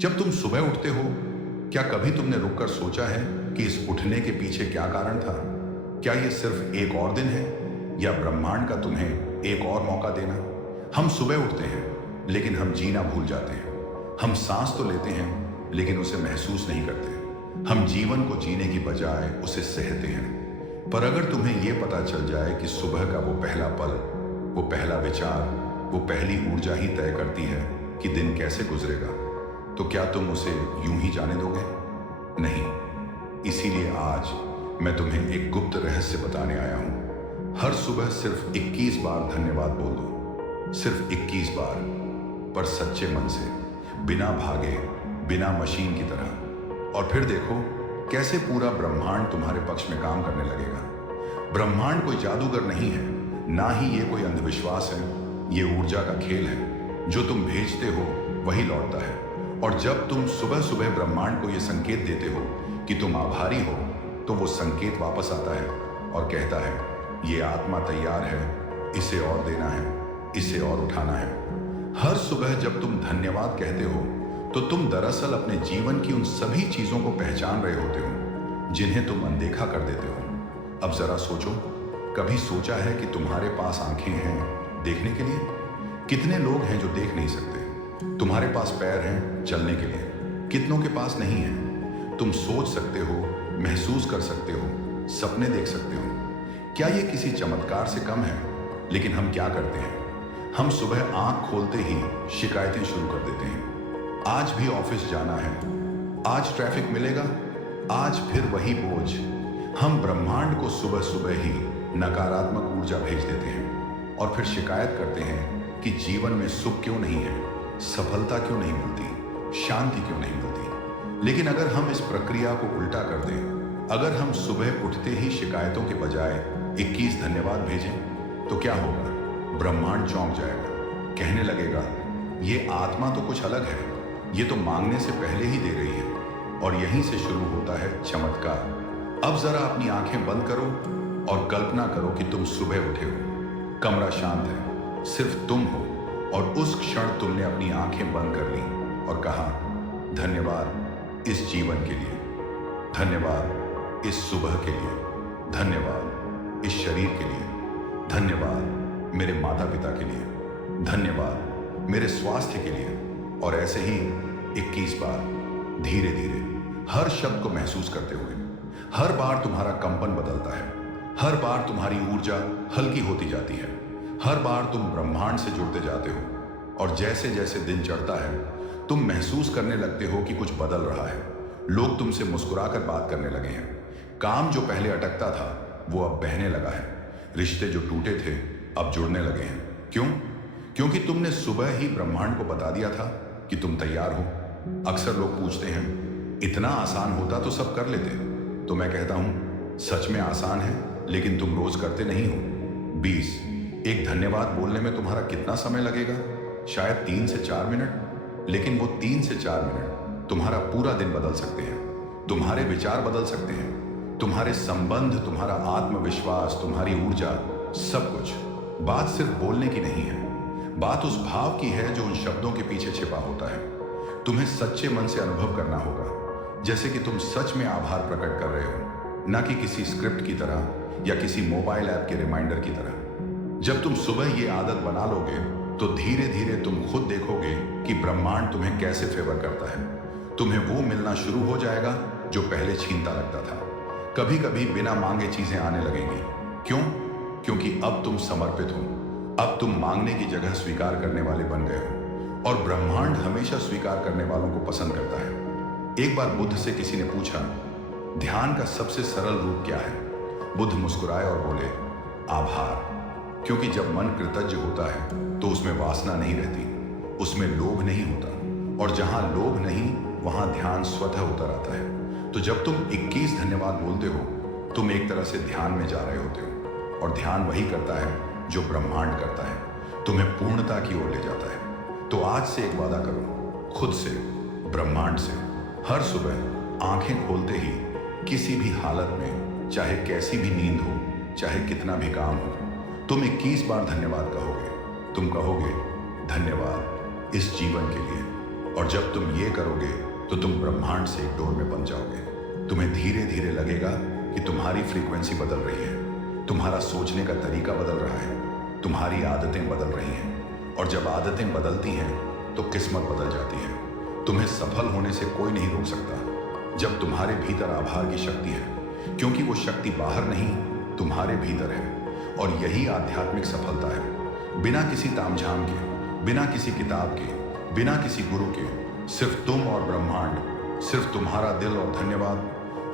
जब तुम सुबह उठते हो, क्या कभी तुमने रुककर सोचा है कि इस उठने के पीछे क्या कारण था? क्या ये सिर्फ एक और दिन है या ब्रह्मांड का तुम्हें एक और मौका देना? हम सुबह उठते हैं लेकिन हम जीना भूल जाते हैं। हम सांस तो लेते हैं लेकिन उसे महसूस नहीं करते। हम जीवन को जीने की बजाय उसे सहते हैं। पर अगर तुम्हें यह पता चल जाए कि सुबह का वो पहला पल, वो पहला विचार, वो पहली ऊर्जा ही तय करती है कि दिन कैसे गुजरेगा, तो क्या तुम उसे यूं ही जाने दोगे? नहीं। इसीलिए आज मैं तुम्हें एक गुप्त रहस्य बताने आया हूं। हर सुबह सिर्फ 21 बार धन्यवाद बोल दो। सिर्फ 21 बार, पर सच्चे मन से, बिना भागे, बिना मशीन की तरह। और फिर देखो कैसे पूरा ब्रह्मांड तुम्हारे पक्ष में काम करने लगेगा। ब्रह्मांड कोई जादूगर नहीं है, ना ही ये कोई अंधविश्वास है। ये ऊर्जा का खेल है। जो तुम भेजते हो वही लौटता है। और जब तुम सुबह सुबह ब्रह्मांड को यह संकेत देते हो कि तुम आभारी हो, तो वो संकेत वापस आता है और कहता है, ये आत्मा तैयार है, इसे और देना है, इसे और उठाना है। हर सुबह जब तुम धन्यवाद कहते हो, तो तुम दरअसल अपने जीवन की उन सभी चीजों को पहचान रहे होते हो जिन्हें तुम अनदेखा कर देते हो। अब जरा सोचो, कभी सोचा है कि तुम्हारे पास आंखें हैं देखने के लिए? कितने लोग हैं जो देख नहीं सकते? तुम्हारे पास पैर हैं चलने के लिए, कितनों के पास नहीं है? तुम सोच सकते हो, महसूस कर सकते हो, सपने देख सकते हो। क्या ये किसी चमत्कार से कम है? लेकिन हम क्या करते हैं? हम सुबह आंख खोलते ही शिकायतें शुरू कर देते हैं। आज भी ऑफिस जाना है, आज ट्रैफिक मिलेगा, आज फिर वही बोझ। हम ब्रह्मांड को सुबह सुबह ही नकारात्मक ऊर्जा भेज देते हैं और फिर शिकायत करते हैं कि जीवन में सुख क्यों नहीं है, सफलता क्यों नहीं मिलती, शांति क्यों नहीं मिलती। लेकिन अगर हम इस प्रक्रिया को उल्टा कर दें, अगर हम सुबह उठते ही शिकायतों के बजाय 21 धन्यवाद भेजें, तो क्या होगा? ब्रह्मांड चौंक जाएगा, कहने लगेगा, ये आत्मा तो कुछ अलग है, ये तो मांगने से पहले ही दे रही है। और यहीं से शुरू होता है चमत्कार। अब जरा अपनी आंखें बंद करो और कल्पना करो कि तुम सुबह उठे हो, कमरा शांत है, सिर्फ तुम हो, और उस क्षण तुमने अपनी आंखें बंद कर ली और कहा, धन्यवाद इस जीवन के लिए, धन्यवाद इस सुबह के लिए, धन्यवाद इस शरीर के लिए, धन्यवाद मेरे माता पिता के लिए, धन्यवाद मेरे स्वास्थ्य के लिए। और ऐसे ही 21 बार, धीरे धीरे, हर शब्द को महसूस करते हुए। हर बार तुम्हारा कंपन बदलता है, हर बार तुम्हारी ऊर्जा हल्की होती जाती है, हर बार तुम ब्रह्मांड से जुड़ते जाते हो। और जैसे जैसे दिन चढ़ता है, तुम महसूस करने लगते हो कि कुछ बदल रहा है। लोग तुमसे मुस्कुराकर बात करने लगे हैं, काम जो पहले अटकता था वो अब बहने लगा है, रिश्ते जो टूटे थे अब जुड़ने लगे हैं। क्यों? क्योंकि तुमने सुबह ही ब्रह्मांड को बता दिया था कि तुम तैयार हो। अक्सर लोग पूछते हैं, इतना आसान होता तो सब कर लेते। तो मैं कहता हूं, सच में आसान है, लेकिन तुम रोज करते नहीं हो। 20 एक धन्यवाद बोलने में तुम्हारा कितना समय लगेगा? शायद 3 से 4 मिनट। लेकिन वो 3 से 4 मिनट तुम्हारा पूरा दिन बदल सकते हैं। तुम्हारे विचार बदल सकते हैं, तुम्हारे संबंध, तुम्हारा आत्मविश्वास, तुम्हारी ऊर्जा, सब कुछ। बात सिर्फ बोलने की नहीं है, बात उस भाव की है जो उन शब्दों के पीछे छिपा होता है। तुम्हें सच्चे मन से अनुभव करना होगा, जैसे कि तुम सच में आभार प्रकट कर रहे हो, ना कि किसी स्क्रिप्ट की तरह या किसी मोबाइल ऐप के रिमाइंडर की तरह। जब तुम सुबह ये आदत बना लोगे, तो धीरे धीरे तुम खुद देखोगे कि ब्रह्मांड तुम्हें कैसे फेवर करता है। तुम्हें वो मिलना शुरू हो जाएगा जो पहले छीनता लगता था। कभी कभी बिना मांगे चीजें आने लगेंगी। क्यों? क्योंकि अब तुम समर्पित हो, अब तुम मांगने की जगह स्वीकार करने वाले बन गए हो। और ब्रह्मांड हमेशा स्वीकार करने वालों को पसंद करता है। एक बार बुद्ध से किसी ने पूछा, ध्यान का सबसे सरल रूप क्या है? बुद्ध मुस्कुराए और बोले, आभार। क्योंकि जब मन कृतज्ञ होता है तो उसमें वासना नहीं रहती, उसमें लोभ नहीं होता, और जहां लोभ नहीं वहां ध्यान स्वतः उतर आता है। तो जब तुम 21 धन्यवाद बोलते हो, तुम एक तरह से ध्यान में जा रहे होते हो, और ध्यान वही करता है जो ब्रह्मांड करता है, तुम्हें पूर्णता की ओर ले जाता है। तो आज से एक वादा करो, खुद से, ब्रह्मांड से, हर सुबह आंखें खोलते ही, किसी भी हालत में, चाहे कैसी भी नींद हो, चाहे कितना भी काम हो, तुम 21 बार धन्यवाद कहोगे। तुम कहोगे, धन्यवाद इस जीवन के लिए, और जब तुम ये करोगे तो तुम ब्रह्मांड से एक डोर में बन जाओगे। तुम्हें धीरे धीरे लगेगा कि तुम्हारी फ्रीक्वेंसी बदल रही है, तुम्हारा सोचने का तरीका बदल रहा है, तुम्हारी आदतें बदल रही हैं। और जब आदतें बदलती हैं तो किस्मत बदल जाती है। तुम्हें सफल होने से कोई नहीं रोक सकता जब तुम्हारे भीतर आभार की शक्ति है, क्योंकि वो शक्ति बाहर नहीं, तुम्हारे भीतर है। और यही आध्यात्मिक सफलता है। बिना किसी तामझाम के, बिना किसी किताब के, बिना किसी गुरु के, सिर्फ तुम और ब्रह्मांड, सिर्फ तुम्हारा दिल और धन्यवाद।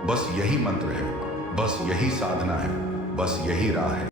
बस यही मंत्र है, बस यही साधना है, बस यही राह है।